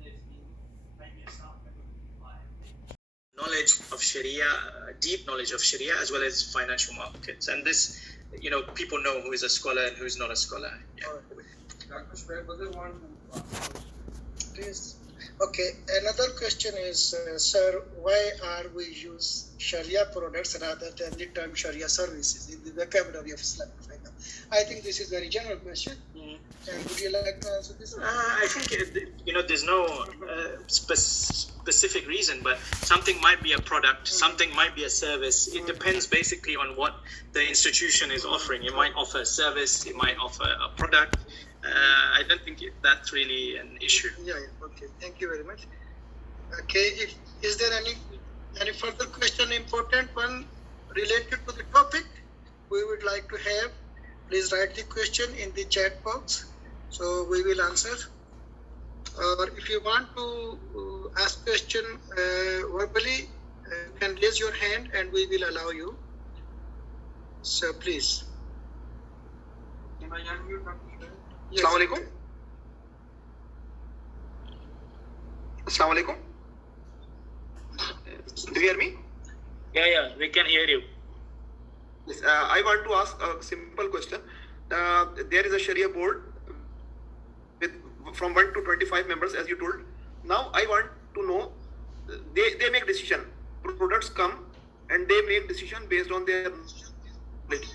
maybe a staff member who lied. Knowledge of Sharia, deep knowledge of Sharia, as well as financial markets. And this, people know who is a scholar and who is not a scholar. Yeah. Dr. Shari'ah, was there one please. Okay, another question is, sir, why are we use Sharia products rather than the term Sharia services in the vocabulary of Islamic finance? I think this is a very general question. And would you like to answer this one? I think, there's no specific reason, but something might be a product, something might be a service. It depends basically on what the institution is offering. It might offer a service, it might offer a product. I don't think that's really an issue. Yeah, okay. Thank you very much. Okay, is there any further question, important one related to the topic we would like to have? Please write the question in the chat box, so we will answer. Or if you want to ask question verbally, can raise your hand and we will allow you. So please. Can I unmute, Dr. Shari'ah? Yes. Assalamu alaikum. Assalamu alaikum. Do you hear me? Yeah, we can hear you. Yes, I want to ask a simple question. There is a Sharia board with from 1 to 25 members, as you told. Now I want to know, they make decision. Products come and they make decision based on their knowledge.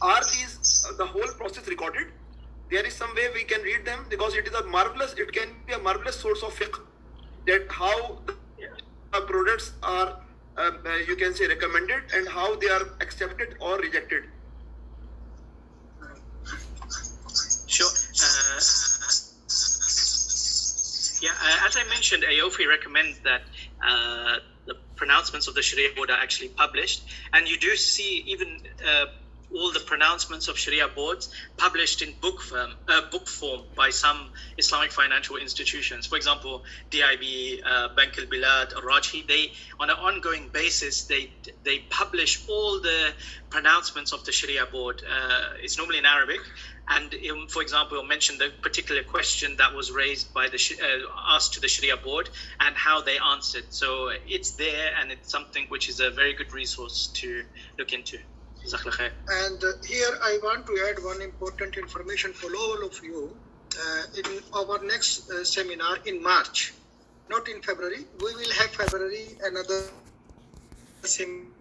Are these the whole process recorded? There is some way we can read them, because it can be a marvelous source of fiqh, that how the products are you can say recommended and how they are accepted or rejected. Sure. As I mentioned, AOFI recommends that the pronouncements of the Sharia board are actually published, and you do see even all the pronouncements of Sharia boards published in book form by some Islamic financial institutions. For example, DIB, Bank Albilad, Rajhi, they on an ongoing basis they publish all the pronouncements of the Sharia board. It's normally in Arabic, and for example, you'll mention the particular question that was raised by the asked to the Sharia board and how they answered. So it's there, and it's something which is a very good resource to look into. And here I want to add one important information for all of you. In our next seminar in March, not in February, we will have February another seminar.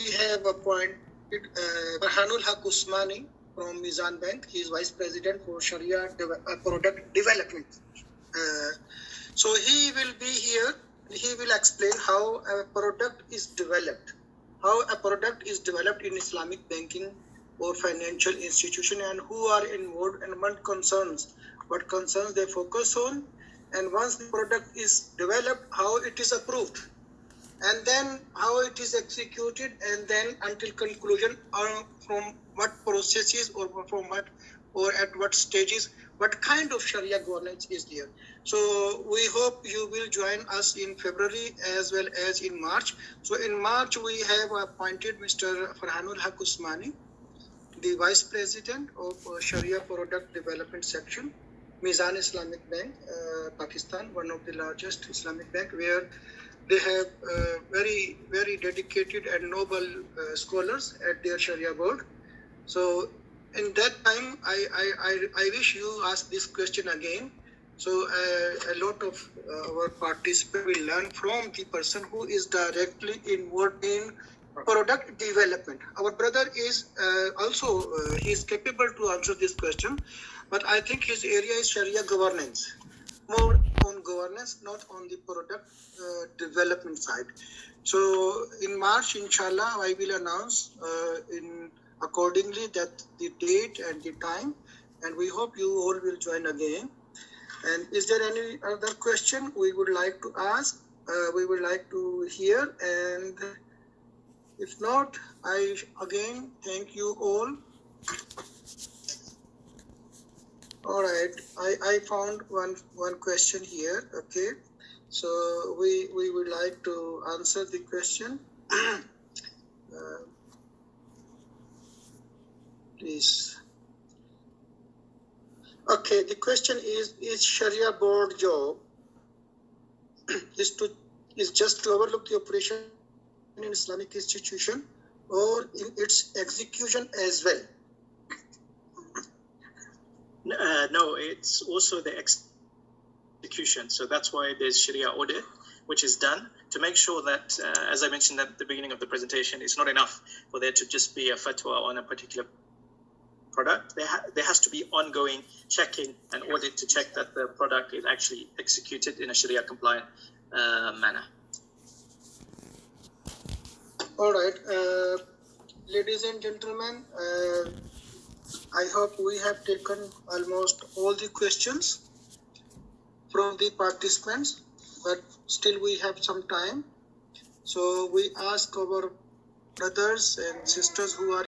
We have appointed Farhanul Haq Usmani from Mizan Bank. He is Vice President for Sharia Product Development. So he will be here. He will explain how a product is developed, in Islamic banking or financial institution, and who are involved and what concerns they focus on, and once the product is developed, how it is approved, and then how it is executed, and then until conclusion, from what processes or from what or at what stages, what kind of Sharia governance is there. So we hope you will join us in February as well as in March. So in March, we have appointed Mr. Farhanul Haq Usmani, the Vice President of Sharia Product Development Section, Mizan Islamic Bank, Pakistan, one of the largest Islamic bank, where they have very, very dedicated and noble scholars at their Sharia board. So in that time, I wish you ask this question again. So a lot of our participants will learn from the person who is directly involved in product development. Our brother is also, he is capable to answer this question, but I think his area is Sharia governance, more on governance, not on the product development side. So in March, inshallah, I will announce accordingly that the date and the time, and we hope you all will join again. And is there any other question we would like to ask? We would like to hear, and if not, I again thank you all. All right, I found one question here. Okay, so we would like to answer the question. Please. Okay, the question is Sharia board job is just to overlook the operation in Islamic institution or in its execution as well? No, it's also the execution. So that's why there's Sharia audit, which is done to make sure that, as I mentioned at the beginning of the presentation, it's not enough for there to just be a fatwa on a particular product. There has to be ongoing checking and audit to check that the product is actually executed in a Sharia compliant manner. All right, ladies and gentlemen, I hope we have taken almost all the questions from the participants, but still we have some time. So we ask our brothers and sisters who are